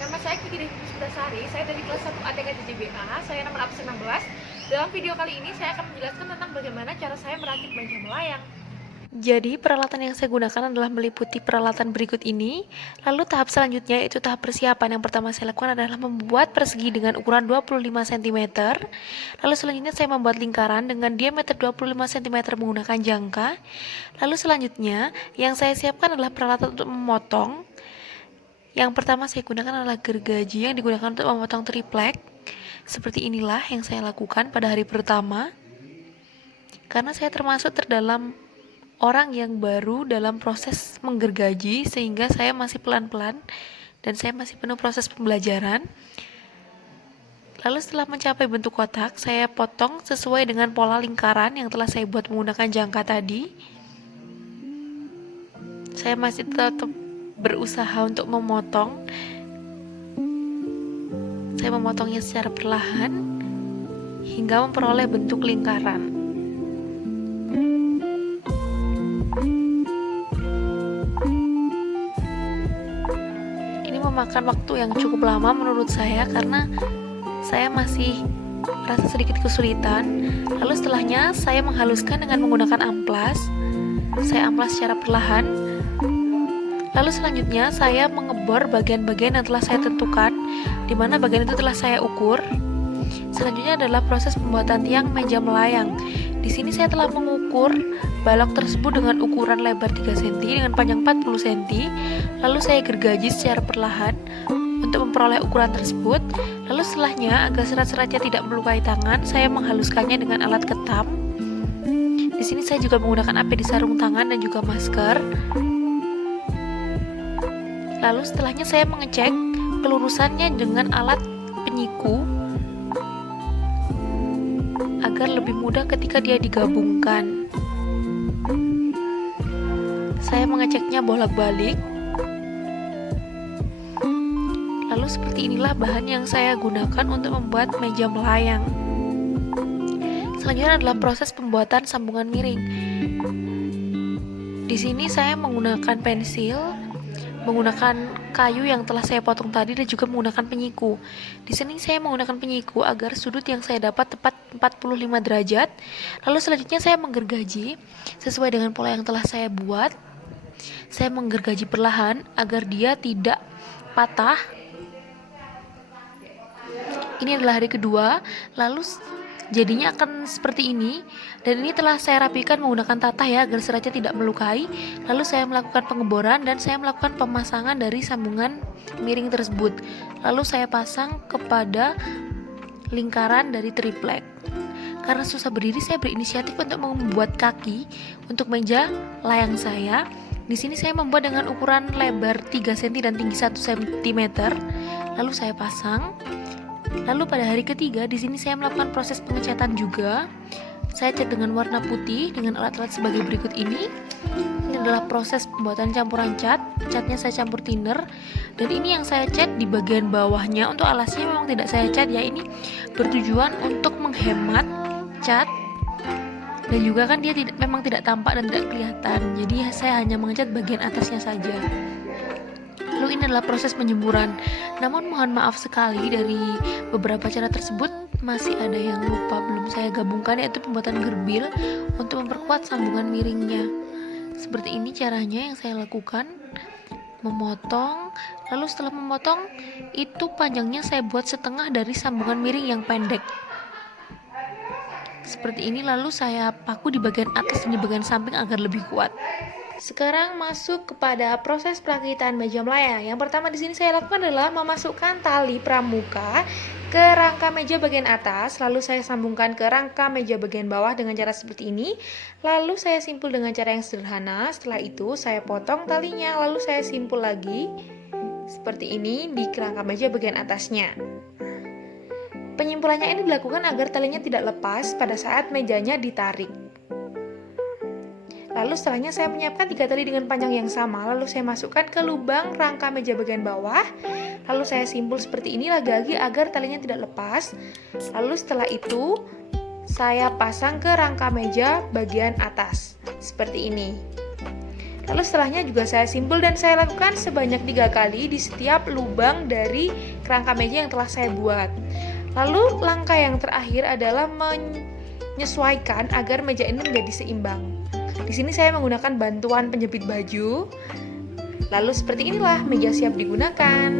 Nama saya Kiki Devi Puspitasari, saya dari kelas 1 ATK JJBA, saya nomor absen 16. Dalam video kali ini saya akan menjelaskan tentang bagaimana cara saya merakit meja melayang. Jadi peralatan yang saya gunakan adalah meliputi peralatan berikut ini. Lalu tahap selanjutnya yaitu tahap persiapan. Yang pertama saya lakukan adalah membuat persegi dengan ukuran 25 cm. Lalu selanjutnya saya membuat lingkaran dengan diameter 25 cm menggunakan jangka. Lalu selanjutnya yang saya siapkan adalah peralatan untuk memotong. Yang pertama saya gunakan adalah gergaji yang digunakan untuk memotong triplek. Seperti inilah yang saya lakukan pada hari pertama. Karena saya termasuk terdalam orang yang baru dalam proses menggergaji, sehingga saya masih pelan-pelan dan saya masih penuh proses pembelajaran. Lalu setelah mencapai bentuk kotak, saya potong sesuai dengan pola lingkaran yang telah saya buat menggunakan jangka tadi. Saya masih tetap berusaha untuk memotong. Saya memotongnya secara perlahan hingga memperoleh bentuk lingkaran. Memakan waktu yang cukup lama menurut saya karena saya masih merasa sedikit kesulitan. Lalu setelahnya saya menghaluskan dengan menggunakan amplas. Saya amplas secara perlahan. Lalu selanjutnya saya mengebor bagian-bagian yang telah saya tentukan, di mana bagian itu telah saya ukur. Selanjutnya adalah proses pembuatan tiang meja melayang. Di sini saya telah mengukur balok tersebut dengan ukuran lebar 3 cm dengan panjang 40 cm. Lalu saya gergaji secara perlahan untuk memperoleh ukuran tersebut. Lalu setelahnya agar serat-seratnya tidak melukai tangan, saya menghaluskannya dengan alat ketam. Di sini saya juga menggunakan APD sarung tangan dan juga masker. Lalu setelahnya saya mengecek kelurusannya dengan alat penyiku agar lebih mudah ketika dia digabungkan. Saya mengeceknya bolak-balik. Lalu seperti inilah bahan yang saya gunakan untuk membuat meja melayang. Selanjutnya adalah proses pembuatan sambungan miring. Di sini saya menggunakan pensil, menggunakan kayu yang telah saya potong tadi dan juga menggunakan penyiku. Di sini saya menggunakan penyiku agar sudut yang saya dapat tepat 45 derajat. Lalu selanjutnya saya menggergaji sesuai dengan pola yang telah saya buat. Saya menggergaji perlahan agar dia tidak patah. Ini adalah hari kedua, lalu jadinya akan seperti ini. Dan ini telah saya rapikan menggunakan tatah ya, agar seratnya tidak melukai. Lalu saya melakukan pengeboran dan saya melakukan pemasangan dari sambungan miring tersebut. Lalu saya pasang kepada lingkaran dari triplek. Karena susah berdiri, saya berinisiatif untuk membuat kaki untuk meja layang saya. Di sini saya membuat dengan ukuran lebar 3 cm dan tinggi 1 cm. Lalu saya pasang. Lalu pada hari ketiga di sini saya melakukan proses pengecatan juga. Saya cat dengan warna putih dengan alat-alat sebagai berikut ini. Ini adalah proses pembuatan campuran cat. Catnya saya campur thinner. Dan ini yang saya cat di bagian bawahnya. Untuk alasnya memang tidak saya cat ya. Ini bertujuan untuk menghemat cat. Dan juga kan dia memang tidak tampak dan tidak kelihatan. Jadi saya hanya mengecat bagian atasnya saja. Lalu ini adalah proses penjemuran. Namun mohon maaf sekali dari beberapa cara tersebut masih ada yang lupa belum saya gabungkan, yaitu pembuatan gerbil untuk memperkuat sambungan miringnya. Seperti ini caranya yang saya lakukan. Memotong. Lalu setelah memotong itu panjangnya saya buat setengah dari sambungan miring yang pendek. Seperti ini, lalu saya paku di bagian atas dan di bagian samping agar lebih kuat. Sekarang masuk kepada proses perakitan meja melayang. Yang pertama di sini saya lakukan adalah memasukkan tali pramuka ke rangka meja bagian atas, lalu saya sambungkan ke rangka meja bagian bawah dengan cara seperti ini. Lalu saya simpul dengan cara yang sederhana. Setelah itu saya potong talinya, lalu saya simpul lagi seperti ini di rangka meja bagian atasnya. Penyimpulannya ini dilakukan agar talinya tidak lepas pada saat mejanya ditarik. Lalu setelahnya saya menyiapkan 3 tali dengan panjang yang sama. Lalu saya masukkan ke lubang rangka meja bagian bawah. Lalu saya simpul seperti ini lagi agar talinya tidak lepas. Lalu setelah itu saya pasang ke rangka meja bagian atas seperti ini. Lalu setelahnya juga saya simpul dan saya lakukan sebanyak 3 kali di setiap lubang dari kerangka meja yang telah saya buat. Lalu langkah yang terakhir adalah menyesuaikan agar meja ini menjadi seimbang. Di sini saya menggunakan bantuan penjepit baju. Lalu seperti inilah meja siap digunakan.